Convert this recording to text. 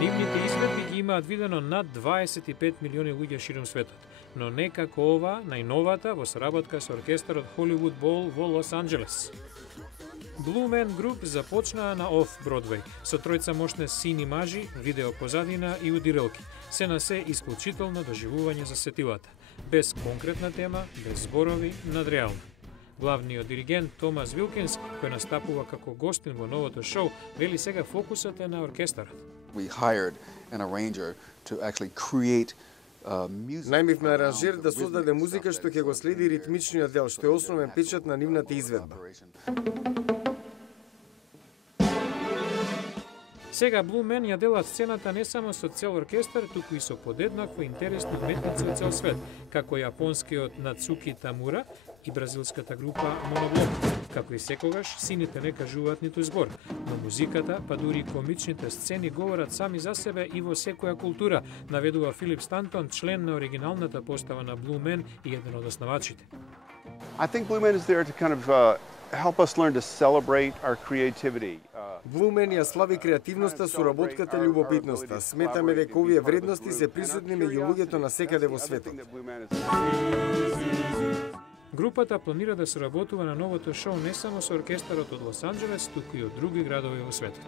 Нивните изведби ги имаат видено над 25 милиони луѓе широм светот, но не како ова, најновата во соработка со оркестарот Hollywood Bowl во Лос Анџелес. Blue Man Group започнаа на Off-Broadway со тројца мощни сини мажи, видео позадина и удиралки. Се на се исклучително доживување за сетилата, без конкретна тема, без зборови, надреално. Главниот диригент Томас Вилкинс, кој настапува како гостин во новото шоу, вели сега фокусот е на оркестарот. We hired an arranger to actually create Најмивме аранжер да создаде музика што ќе го следи ритмичниот дел, што е основен печат на нивната изведба. Сега Blue Man ја делат сцената не само со цел оркестар, туку и со подеднакво интересни уметници од цел свет, како јапонскиот Нацуки Тамура и бразилската група Моноблок. Како и секогаш, сините не кажуваат ниту збор, но музиката, па дури и комичните сцени говорат сами за себе и во секоја култура, наведува Филип Стантон, член на оригиналната постава на Blue Man и еден од основачите. I think Blue Man is there to kind of help us learn to celebrate our creativity. Blue Man ја слави креативноста, соработката и љубопитноста. Сметаме дека овие вредности се присутни меѓу луѓето на секаде во светот. Групата планира да соработува на новото шоу не само со оркестарот од Лос Анџелес, туку и од други градови во светот.